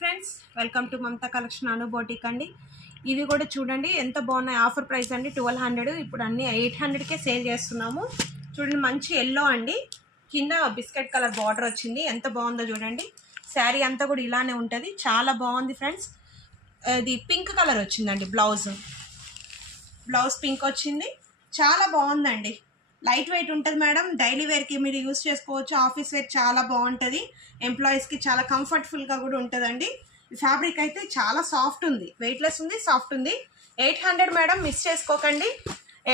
Friends, welcome to Mamata collection Anu boutique అండి. ఇవి కూడా చూడండి ఎంత బాగున్నాయి. ఆఫర్ ప్రైస్ అండి 1200. ఇప్పుడు అన్ని 800కే సేల్ చేస్తున్నాము. చూడండి మంచి ఎల్లో అండి, కింద బిస్కెట్ కలర్ బార్డర్ వచ్చింది. ఎంత బాగుందో చూడండి. శారీ అంతా కూడా ఇలానే ఉంటుంది, చాలా బాగుంది ఫ్రెండ్స్. ఇది పింక్ కలర్ వచ్చిందండి, బ్లౌజ్ పింక్ వచ్చింది, చాలా బాగుందండి. లైట్ వెయిట్ ఉంటుంది మేడం, డైలీ వేర్కి మీరు యూస్ చేసుకోవచ్చు. ఆఫీస్ వేర్ చాలా బాగుంటుంది, ఎంప్లాయీస్కి చాలా కంఫర్టబుల్గా కూడా ఉంటుందండి. ఫ్యాబ్రిక్ అయితే చాలా సాఫ్ట్ ఉంది, వెయిట్లెస్ ఉంది, సాఫ్ట్ ఉంది. 800 మేడం, మిస్ చేసుకోకండి.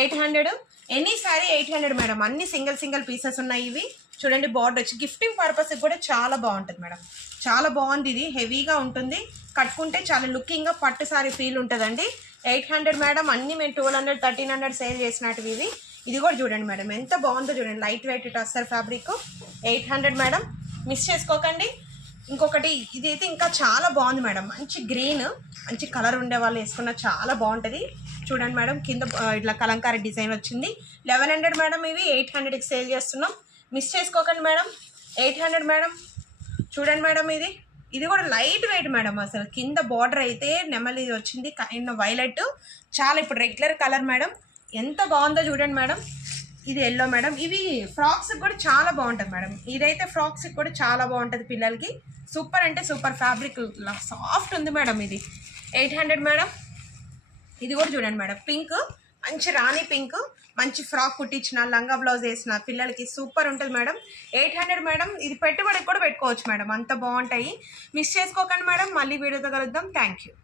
800 ఎనీ శారీ 800 మేడం. అన్ని సింగిల్ పీసెస్ ఉన్నాయి. ఇవి చూడండి, బార్డర్ వచ్చి గిఫ్టింగ్ పర్పస్కి కూడా చాలా బాగుంటుంది మేడం. చాలా బాగుంది, ఇది హెవీగా ఉంటుంది, కట్టుకుంటే చాలా లుకింగ్గా పట్టు సారీ ఫీల్ ఉంటుందండి. 800 మేడం. అన్ని మేము 1200 1300 సేల్ చేసినట్టు ఇవి. ఇది కూడా చూడండి మేడం, ఎంత బాగుందో చూడండి. Light weight tussar fabric. 800 madam, miss చేసుకోకండి. ఇంకొకటి ఇది అయితే ఇంకా చాలా బాగుంది మేడం, మంచి గ్రీన్, మంచి కలర్ ఉండే వాళ్ళు వేసుకున్న చాలా బాగుంటుంది. చూడండి మేడం, కింద ఇట్లా కలంకారీ డిజైన్ వచ్చింది. 1100 మేడం. ఇవి 800కి సేల్ చేస్తున్నాం, మిస్ చేసుకోకండి మేడం. 800 మేడం. చూడండి మేడం, ఇది కూడా లైట్ వెయిట్ మేడం. అసలు కింద బార్డర్ అయితే నెమలి వచ్చింది, కైండ్ వైలెట్, చాలా ఇప్పుడు రెగ్యులర్ కలర్ మేడం. ఎంత బాగుందో చూడండి మేడం. ఇది ఎల్లో మేడం. ఇవి ఫ్రాక్స్కి కూడా చాలా బాగుంటుంది మేడం. ఇదైతే ఫ్రాక్స్కి కూడా చాలా బాగుంటుంది పిల్లలకి. సూపర్ అంటే సూపర్ ఫ్యాబ్రిక్, సాఫ్ట్ ఉంది మేడం. ఇది 800 మేడం. ఇది కూడా చూడండి మేడం, పింక్, మంచి రాణి పింక్, మంచి ఫ్రాక్ కుట్టించిన లంగా బ్లౌజ్ వేసిన పిల్లలకి సూపర్ ఉంటుంది మేడం. 800 మేడం. ఇది పెట్టుబడికి కూడా పెట్టుకోవచ్చు మేడం, అంత బాగుంటాయి. మిస్ చేసుకోకండి మేడం. మళ్ళీ వీడియోతో కలుద్దాం. Thank you.